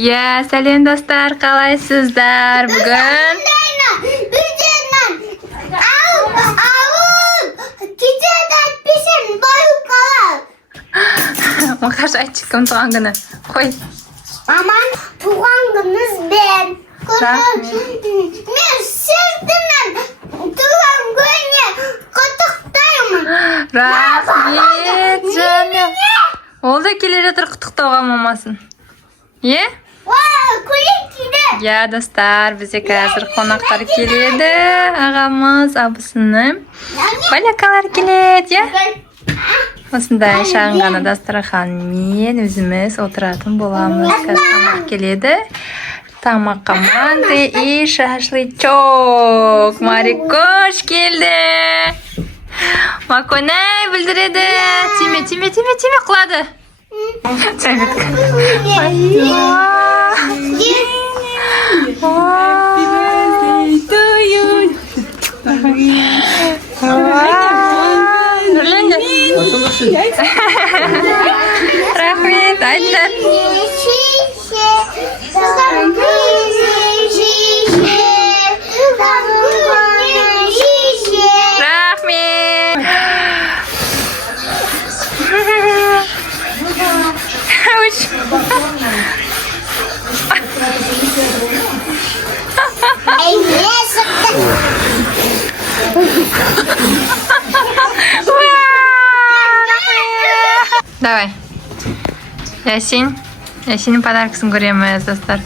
Ya, salen dostlar, qalaysizlar bugun? Makash aytchi kim tug'an kuni. Qo'y. Aman tug'an kunimiz ben. Men sizdan tug'an kunga qutuqdayman. Rahmet canım. Oldu kelajatir qutuqtag'an mamasin. Ye? Ya dostlar, bizga hozir qo'noqlar keladi. Og'amiz, abisini. Balakalar keladi, ya. Осындай шағын ғана дастарханмен өзіміз отыратын боламыз. Тамақ келеді. Тамаққа манты и шашлычок. Марикош келді. Маконай білдіреді. Тиме құлады. Rahmet, aytlar. Rahmet. Давай. Ясин'in подаркасын көреміз, достар.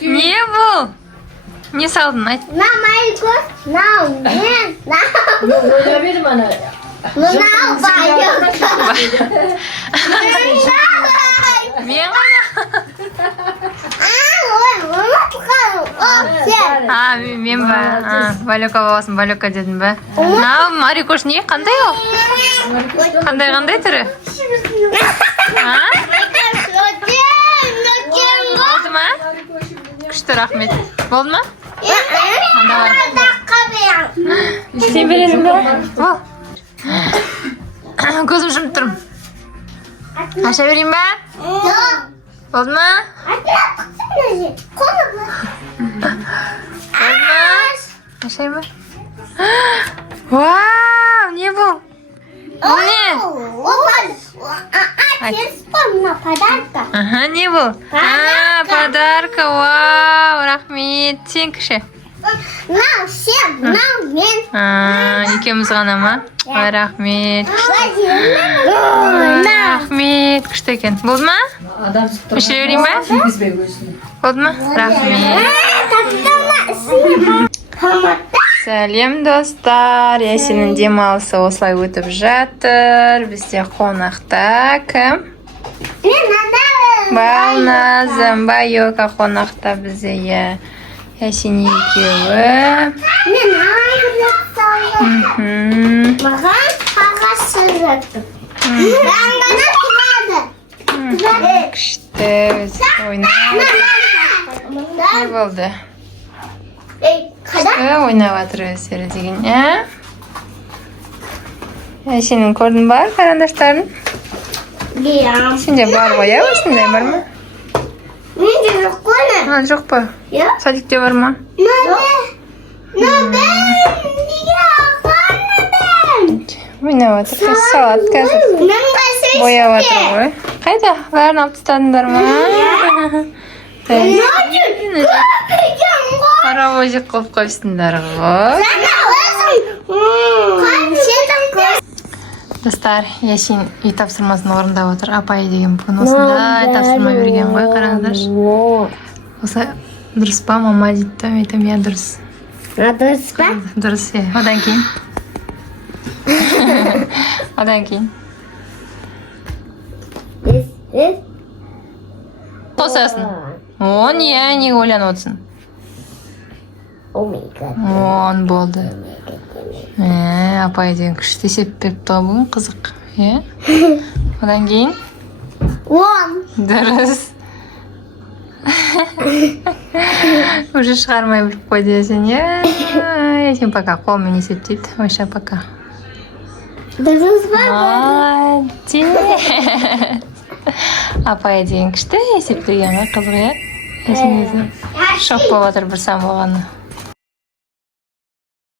Не бұл? Не салдың, айт? Мен ғана? Мен ба? Валюка боласын, Валюка дедің ба? Марикош не? Қандай ол? Қандай түрі? Болды ма? Күшті, рахмет. Болды ма? Сен бересің бе? Көзім жұмып тұрмын. Аша берейін ба? Болды ма? Ашайын ба? Вау, не бұл? Бұл не? Подарка. Ага, не бұл? Подарка, вау, рахмет. Сен кіші? Мен. Екеуміз ғана ма? Ой, рахмет. Рахмет, күшті екен. Болды ма? Үшіре берейін ба? Болды ма? Рахмет. Сәлем достар, Ясин'in демалысы осылай өтіп жатыр. Бізде қонақта кім? Балназым, Байока қонақта бізде. Ясин екеуі. Маған қағаз сұраттым. Күшті, ойнап. Не болды? Күшті ойнап атыр өздері деген. Ясин'in көрдің бар қарандаштарын? Сенде бар ғой, осындай бар ма? Менде жоқ қой. Жоқ па? Садикте бар ма? Ойнап атыр, салат қазір. Бояп атыр ғой. Қайда? Бәрін алып тастадыңдар ма? Паровозик қылып қойсыңдар ғой. Достар, Ясин үй тапсырмасын орындап отыр. Апай деген бүгін осындай тапсырма берген ғой, қараңдаршы. Осы дұрыс па, мама дейді, мен айтам, я дұрыс. Дұрыс па? Дұрыс, е. Одан кейін? Одан кейін? Қосасын. О, не ойланып отырсың? Он болды. Апай деген күшті есеп беріп тұр бүгін, қызық. Одан кейін? 10. Дұрыс. Уже шығармай біліп қойды сен, Сен пока қолмен есептейді. Ойша пока. Дұрыс па? Молодец. апай деген күшті есептеген ғой қызық иә. Есіңізде шок болып жатыр бір сан болғаны.